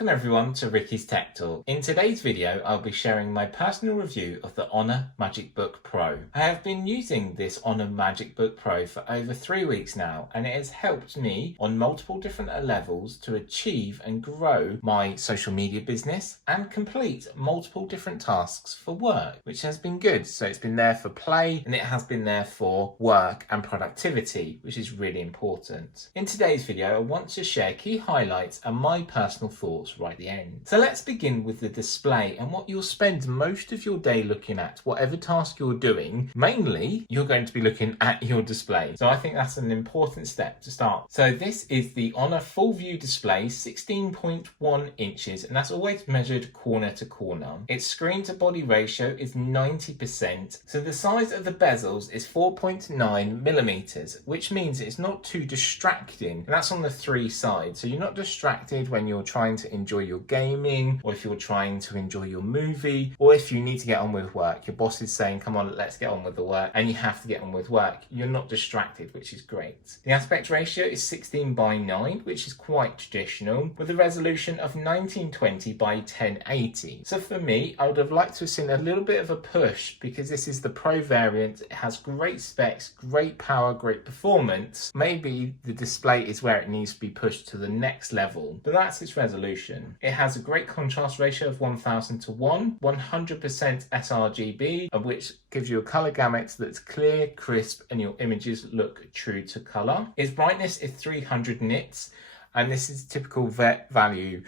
Welcome everyone to Ricky's Tech Talk. In today's video, I'll be sharing my personal review of the HONOR MagicBook Pro. I have been using this HONOR MagicBook Pro for over 3 weeks now, and it has helped me on multiple different levels to achieve and grow my social media business and complete multiple different tasks for work, which has been good. So it's been there for play and it has been there for work and productivity, which is really important. In today's video, I want to share key highlights and my personal thoughts right at the end. So let's begin with the display and what you'll spend most of your day looking at. Whatever task you're doing, mainly you're going to be looking at your display. So I think that's an important step to start. So this is the HONOR full view display, 16.1 inches, and that's always measured corner to corner. Its screen to body ratio is 90%. So the size of the bezels is 4.9 millimeters, which means it's not too distracting. And that's on the 3 sides. So you're not distracted when you're trying to enjoy your gaming, or if you're trying to enjoy your movie, or if you need to get on with work. Your boss is saying, come on, let's get on with the work, and you have to get on with work. You're not distracted, which is great. The aspect ratio is 16:9, which is quite traditional, with a resolution of 1920 by 1080. So for me, I would have liked to have seen a little bit of a push, because this is the Pro variant. It has great specs, great power, great performance. Maybe the display is where it needs to be pushed to the next level, but that's its resolution. It has a great contrast ratio of 1000:1, 100% sRGB, of which gives you a color gamut that's clear, crisp, and your images look true to color. Its brightness is 300 nits, and this is typical value.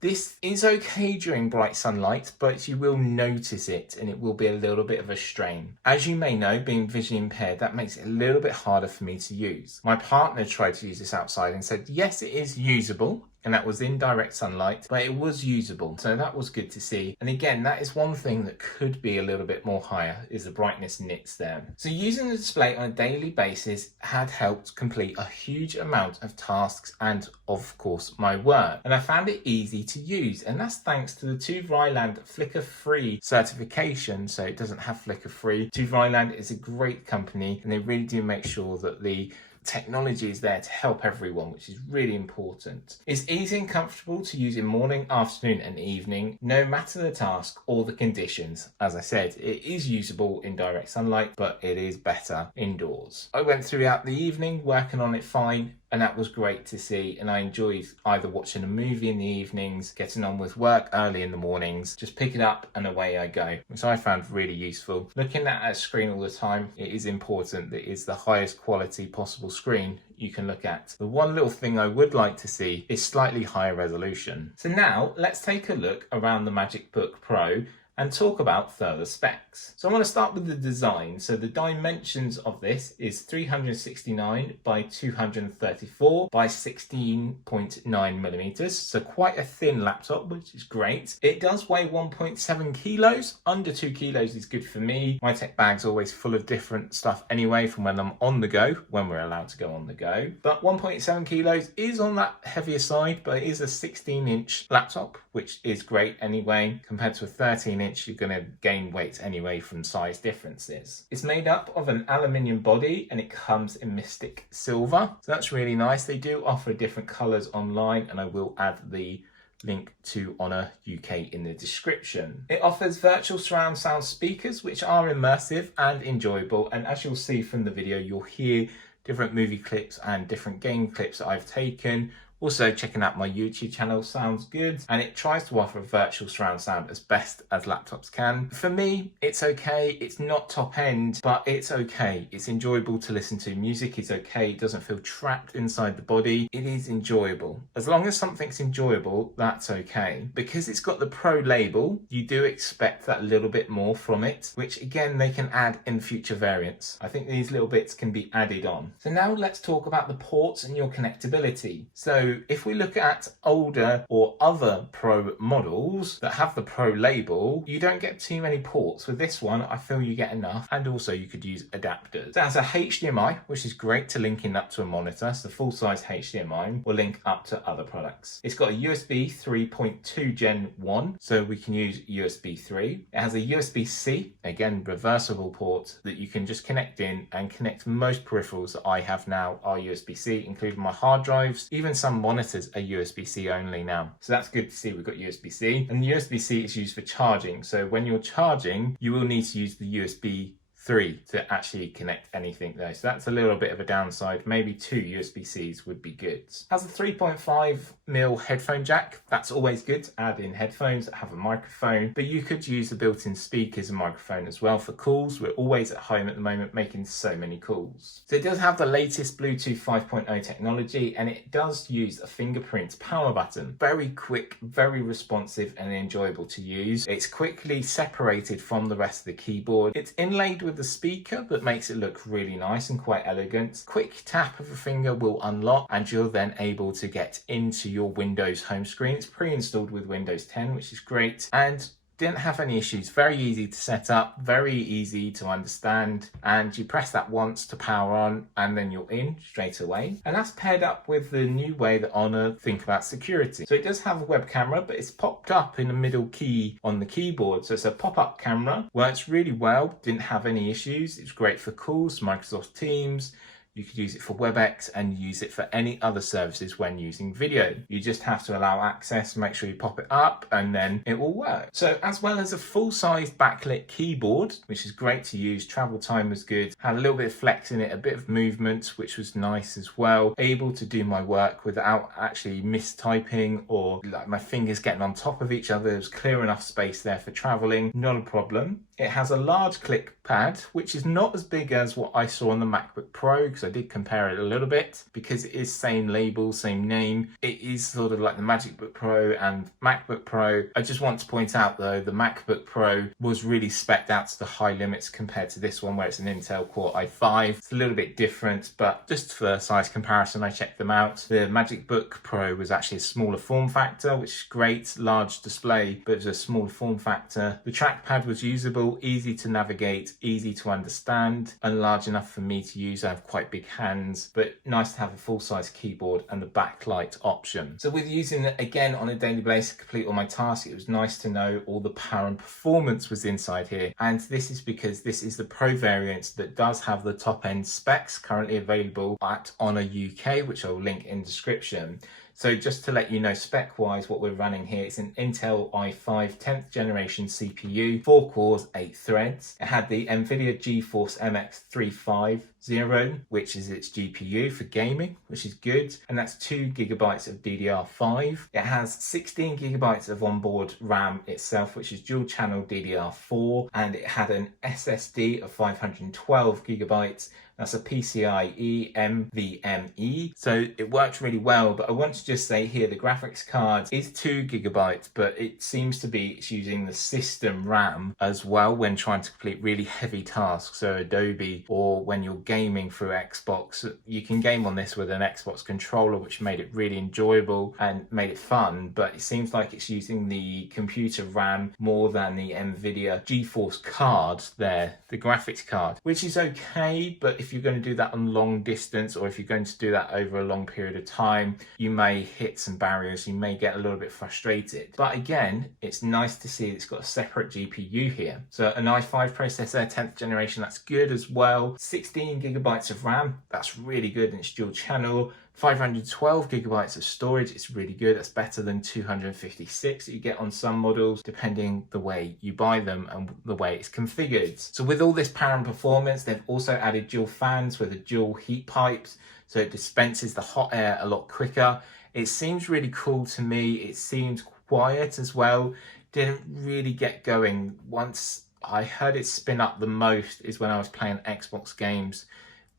This is okay during bright sunlight, but you will notice it and it will be a little bit of a strain. As you may know, being visually impaired, that makes it a little bit harder for me to use. My partner tried to use this outside and said, yes, it is usable. And that was in direct sunlight, but it was usable. So that was good to see. And again, that is one thing that could be a little bit more higher, is the brightness nits there. So using the display on a daily basis had helped complete a huge amount of tasks and of course my work. And I found it easy to use, and that's thanks to the 2 Vryland flicker-free certification. So it doesn't have flicker-free. 2 Vryland is a great company, and they really do make sure that the technology is there to help everyone, which is really important. It's easy and comfortable to use in morning, afternoon and evening, no matter the task or the conditions. As I said, it is usable in direct sunlight, but it is better indoors. I went throughout the evening working on it fine, and that was great to see, and I enjoyed either watching a movie in the evenings, getting on with work early in the mornings, just pick it up and away I go, which I found really useful. Looking at a screen all the time, it is important that it's the highest quality possible screen you can look at. The one little thing I would like to see is slightly higher resolution. So now let's take a look around the MagicBook Pro and talk about further specs. So I want to start with the design. So the dimensions of this is 369 by 234 by 16.9 millimeters. So quite a thin laptop, which is great. It does weigh 1.7 kilos. Under 2 kilos is good for me. My tech bag's always full of different stuff anyway from when I'm on the go, when we're allowed to go on the go. But 1.7 kilos is on that heavier side, but it is a 16-inch laptop, which is great anyway. Compared to a 13-inch, you're going to gain weight anyway from size differences. It's made up of an aluminium body and it comes in Mystic Silver. So that's really nice. They do offer different colours online, and I will add the link to HONOR UK in the description. It offers virtual surround sound speakers, which are immersive and enjoyable. And as you'll see from the video, you'll hear different movie clips and different game clips that I've taken. Also, checking out my YouTube channel sounds good, and it tries to offer virtual surround sound as best as laptops can. For me, it's okay. It's not top end, but it's okay. It's enjoyable to listen to. Music is okay. It doesn't feel trapped inside the body. It is enjoyable. As long as something's enjoyable, that's okay. Because it's got the Pro label, you do expect that little bit more from it, which again, they can add in future variants. I think these little bits can be added on. So now let's talk about the ports and your connectability. So if we look at older or other Pro models that have the Pro label, you don't get too many ports. With this one, I feel you get enough, and also you could use adapters. It has a HDMI, which is great to link in up to a monitor. So the full-size HDMI will link up to other products. It's got a USB 3.2 Gen 1, so we can use USB 3. It has a USB-C, again, reversible port that you can just connect in and connect most peripherals that I have now are USB-C, including my hard drives, even some some monitors are USB-C only now. So that's good to see we've got USB-C. And USB-C is used for charging. So when you're charging, you will need to use the USB 3 to actually connect anything there. So that's a little bit of a downside. Maybe 2 USB-Cs would be good. Has a 3.5mm headphone jack. That's always good to add in headphones that have a microphone, but you could use the built-in speaker as a microphone as well for calls. We're always at home at the moment making so many calls. So it does have the latest Bluetooth 5.0 technology, and it does use a fingerprint power button. Very quick, very responsive and enjoyable to use. It's quickly separated from the rest of the keyboard. It's inlaid with the speaker that makes it look really nice and quite elegant. Quick tap of a finger will unlock and you're then able to get into your Windows home screen. It's pre-installed with Windows 10, which is great, and didn't have any issues. Very easy to set up, very easy to understand, and you press that once to power on and then you're in straight away. And that's paired up with the new way that Honor think about security. So it does have a web camera, but it's popped up in the middle key on the keyboard. So it's a pop-up camera, works really well, didn't have any issues. It's great for calls, Microsoft Teams. You could use it for WebEx and use it for any other services when using video. You just have to allow access, make sure you pop it up, and then it will work. So as well as a full-size backlit keyboard, which is great to use, travel time was good, had a little bit of flex in it, a bit of movement, which was nice as well. Able to do my work without actually mistyping or like my fingers getting on top of each other. There's clear enough space there for traveling, not a problem. It has a large click pad, which is not as big as what I saw on the MacBook Pro, because I did compare it a little bit, because it is same label, same name. It is sort of like the MagicBook Pro and MacBook Pro. I just want to point out though, the MacBook Pro was really spec'd out to the high limits compared to this one where it's an Intel Core i5. It's a little bit different, but just for size comparison, I checked them out. The MagicBook Pro was actually a smaller form factor, which is great, large display, but it was a smaller form factor. The trackpad was usable, easy to navigate, easy to understand, and large enough for me to use. I have quite big hands, but nice to have a full-size keyboard and the backlight option. So with using it again on a daily basis to complete all my tasks, it was nice to know all the power and performance was inside here. And this is because this is the Pro variant that does have the top-end specs currently available at Honor UK, which I'll link in description. So just to let you know, spec-wise, what we're running here is an Intel i5 10th generation CPU, 4 cores, 8 threads. It had the Nvidia Geforce MX 350, which is its GPU for gaming, which is good. And that's 2 gigabytes of DDR5. It has 16 gigabytes of onboard RAM itself, which is dual channel DDR4. And it had an SSD of 512 gigabytes. That's a PCIe NVMe, so it worked really well. But I want to just say here, the graphics card is 2 gigabytes, but it seems to be it's using the system RAM as well when trying to complete really heavy tasks. So Adobe, or when you're gaming through Xbox, you can game on this with an Xbox controller, which made it really enjoyable and made it fun. But it seems like it's using the computer RAM more than the Nvidia Geforce card there, the graphics card, which is okay. But if you're going to do that on long distance, or if you're going to do that over a long period of time, you may hit some barriers, you may get a little bit frustrated. But again, it's nice to see it's got a separate GPU here. So an i5 processor, 10th generation, that's good as well. 16 gigabytes of RAM, that's really good, and it's dual channel. 512 gigabytes of storage, it's really good. That's better than 256 that you get on some models, depending the way you buy them and the way it's configured. So with all this power and performance, they've also added dual fans with a dual heat pipes, so it dispenses the hot air a lot quicker. It seems really cool to me. It seemed quiet as well. Didn't really get going. Once I heard it spin up the most is when I was playing Xbox games.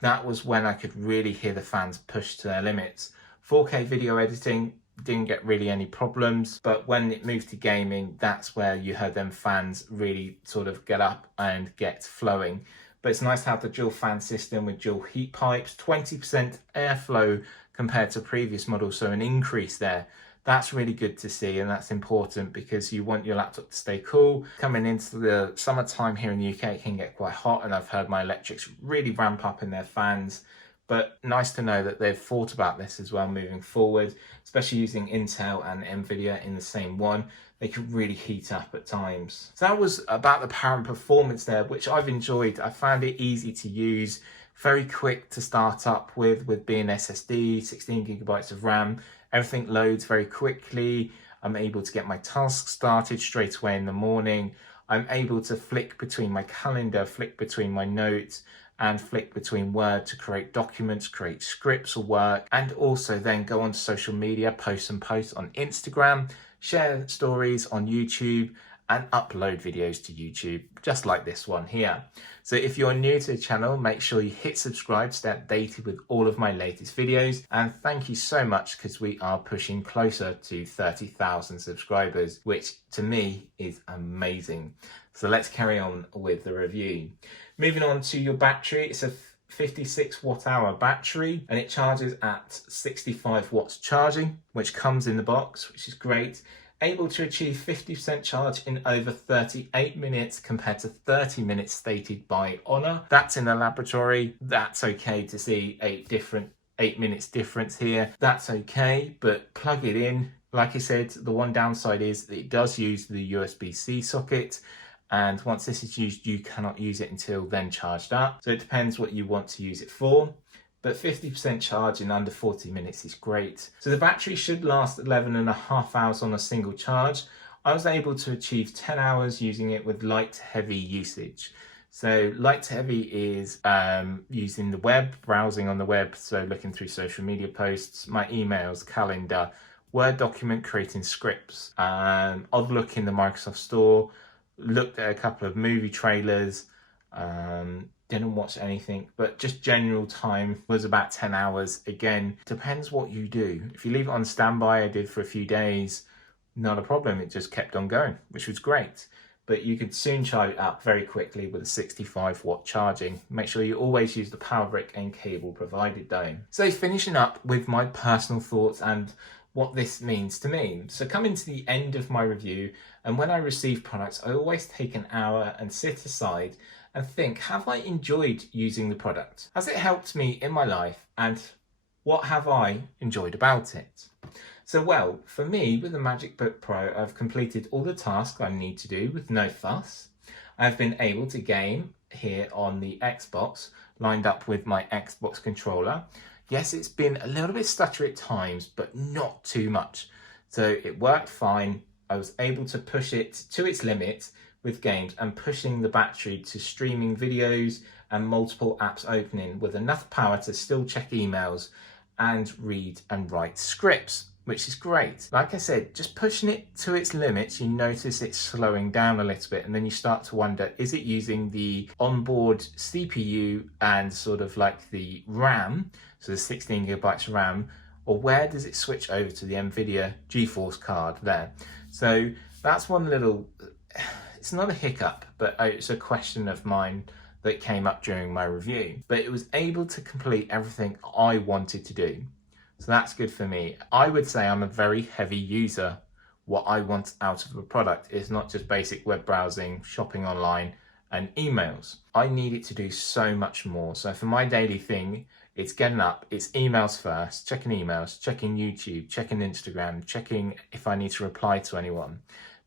That was when I could really hear the fans push to their limits. 4K video editing, didn't get really any problems, but when it moved to gaming, that's where you heard them fans really sort of get up and get flowing. But it's nice to have the dual fan system with dual heat pipes, 20% airflow compared to previous models, so an increase there. That's really good to see, and that's important because you want your laptop to stay cool. Coming into the summertime here in the UK, it can get quite hot, and I've heard my electrics really ramp up in their fans. But nice to know that they've thought about this as well moving forward, especially using Intel and Nvidia in the same one. They could really heat up at times. So that was about the power and performance there, which I've enjoyed. I found it easy to use, very quick to start up with being SSD, 16 gigabytes of RAM, Everything loads very quickly. I'm able to get my tasks started straight away in the morning. I'm able to flick between my calendar, flick between my notes, and flick between Word to create documents, create scripts or work, and also then go on social media, post on Instagram, share stories on YouTube, and upload videos to YouTube, just like this one here. So if you're new to the channel, make sure you hit subscribe to stay updated with all of my latest videos. And thank you so much, because we are pushing closer to 30,000 subscribers, which to me is amazing. So let's carry on with the review. Moving on to your battery, it's a 56 watt hour battery and it charges at 65 watts charging, which comes in the box, which is great. Able to achieve 50% charge in over 38 minutes compared to 30 minutes stated by HONOR. That's in the laboratory. That's okay to see 8 minutes difference here. That's okay, but plug it in. Like I said, the one downside is that it does use the USB-C socket. And once this is used, you cannot use it until then charged up. So it depends what you want to use it for. But 50% charge in under 40 minutes is great. So the battery should last 11.5 hours on a single charge. I was able to achieve 10 hours using it with light to heavy usage. So light to heavy is using the web, browsing on the web, so looking through social media posts, my emails, calendar, Word document, creating scripts, odd look in the Microsoft Store, looked at a couple of movie trailers, didn't watch anything, but just general time was about 10 hours. Again, depends what you do. If you leave it on standby, I did for a few days, not a problem. It just kept on going, which was great. But you could soon charge it up very quickly with a 65 watt charging. Make sure you always use the power brick and cable provided though. So finishing up with my personal thoughts and what this means to me. So coming to the end of my review, and when I receive products, I always take an hour and sit aside and think, have I enjoyed using the product? Has it helped me in my life? And what have I enjoyed about it? So well, for me, with the MagicBook Pro, I've completed all the tasks I need to do with no fuss. I've been able to game here on the Xbox, lined up with my Xbox controller. Yes, it's been a little bit stuttery at times, but not too much. So it worked fine. I was able to push it to its limit with games and pushing the battery to streaming videos and multiple apps opening with enough power to still check emails and read and write scripts, which is great. Like I said, just pushing it to its limits, you notice it's slowing down a little bit, and then you start to wonder, is it using the onboard CPU and sort of like the RAM, so the 16 gigabytes RAM, or where does it switch over to the Nvidia Geforce card there? So that's one little, it's not a hiccup, but it's a question of mine that came up during my review. But it was able to complete everything I wanted to do. So that's good for me. I would say I'm a very heavy user. What I want out of a product is not just basic web browsing, shopping online, and emails. I need it to do so much more. So for my daily thing, it's getting up, it's emails first, checking YouTube, checking Instagram, checking if I need to reply to anyone.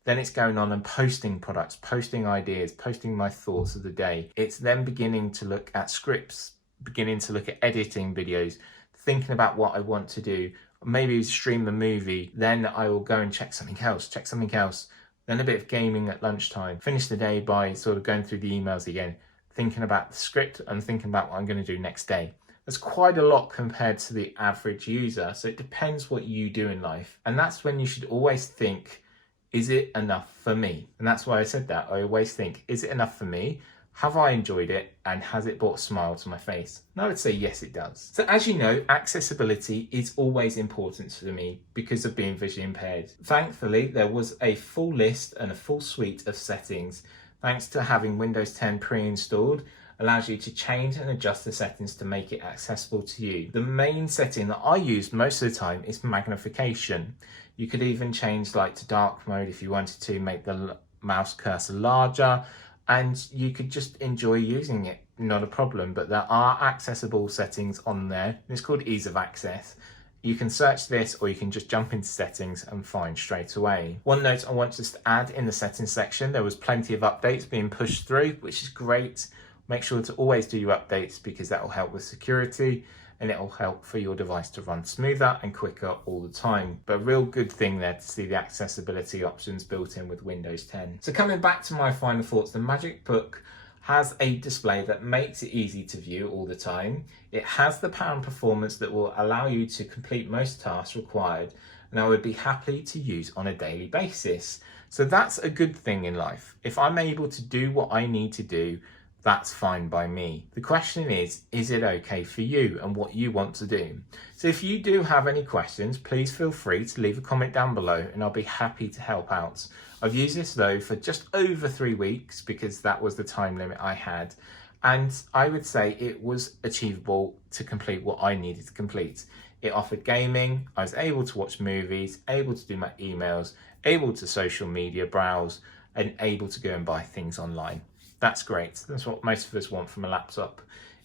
Then it's going on and posting products, posting ideas, posting my thoughts of the day. It's then beginning to look at scripts, beginning to look at editing videos, thinking about what I want to do, maybe stream a movie. Then I will go and check something else, then a bit of gaming at lunchtime. Finish the day by sort of going through the emails again, thinking about the script and thinking about what I'm going to do next day. That's quite a lot compared to the average user. So it depends what you do in life. And that's when you should always think, is it enough for me? And that's why I said that. I always think, is it enough for me? Have I enjoyed it? And has it brought a smile to my face? And I would say, yes, it does. So as you know, accessibility is always important to me because of being visually impaired. Thankfully, there was a full list and a full suite of settings. Thanks to having Windows 10 pre-installed, allows you to change and adjust the settings to make it accessible to you. The main setting that I use most of the time is magnification. You could even change light to dark mode if you wanted to, make the mouse cursor larger, and you could just enjoy using it, not a problem. But there are accessible settings on there. It's called ease of access. You can search this, or you can just jump into settings and find straight away. One note I want just to add, in the settings section, there was plenty of updates being pushed through, which is great. Make sure to always do your updates because that will help with security. and it will help for your device to run smoother and quicker all the time. But a real good thing there to see the accessibility options built in with Windows 10. So coming back to my final thoughts, the MagicBook has a display that makes it easy to view all the time. It has the power and performance that will allow you to complete most tasks required, and I would be happy to use on a daily basis. So that's a good thing in life. If I'm able to do what I need to do, that's fine by me. The question is it okay for you and what you want to do? So if you do have any questions, please feel free to leave a comment down below and I'll be happy to help out. I've used this though for just over 3 weeks because that was the time limit I had. And I would say it was achievable to complete what I needed to complete. It offered gaming, I was able to watch movies, able to do my emails, able to social media browse, and able to go and buy things online. That's great. That's what most of us want from a laptop.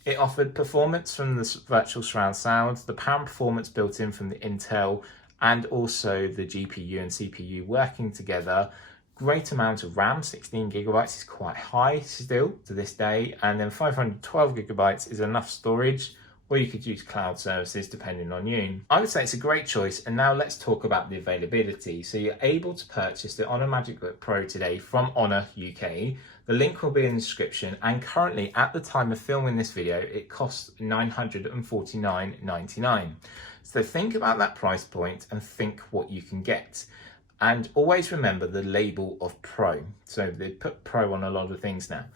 It offered performance from the virtual surround sound, the power and performance built in from the Intel, and also the GPU and CPU working together. Great amount of RAM, 16 gigabytes is quite high still to this day, and then 512 gigabytes is enough storage, or you could use cloud services depending on you. I would say it's a great choice, and now let's talk about the availability. So you're able to purchase the HONOR MagicBook Pro today from HONOR UK. The link will be in the description, and currently at the time of filming this video, it costs $949.99. So think about that price point and think what you can get. And always remember the label of Pro. So they put Pro on a lot of things now.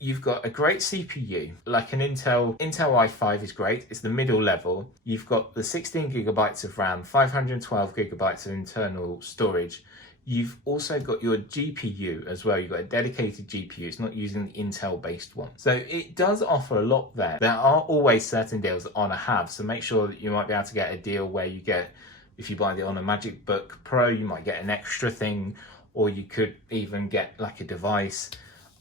You've got a great CPU, like an Intel i5 is great, it's the middle level. You've got the 16 gigabytes of RAM, 512 gigabytes of internal storage. You've also got your GPU as well. You've got a dedicated GPU. It's not using the Intel based one. So it does offer a lot there. There are always certain deals that HONOR have. So make sure that you might be able to get a deal where you get, if you buy the HONOR MagicBook Pro, you might get an extra thing, or you could even get like a device.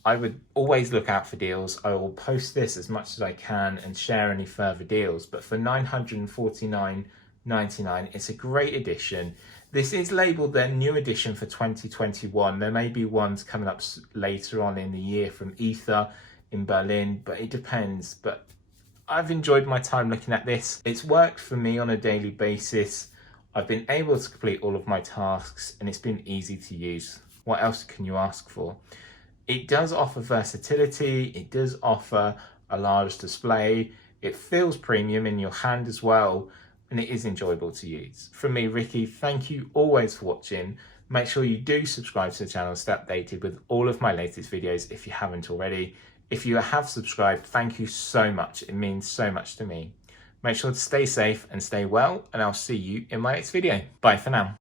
I would always look out for deals. I will post this as much as I can and share any further deals. But for $949.99, it's a great edition. This is labelled their new edition for 2021. There may be ones coming up later on in the year from Ether in Berlin, but it depends. But I've enjoyed my time looking at this. It's worked for me on a daily basis. I've been able to complete all of my tasks and it's been easy to use. What else can you ask for? It does offer versatility. It does offer a large display. It feels premium in your hand as well. And it is enjoyable to use. From me, Ricky, thank you always for watching. Make sure you do subscribe to the channel to stay updated with all of my latest videos if you haven't already. If you have subscribed, thank you so much. It means so much to me. Make sure to stay safe and stay well, and I'll see you in my next video. Bye for now.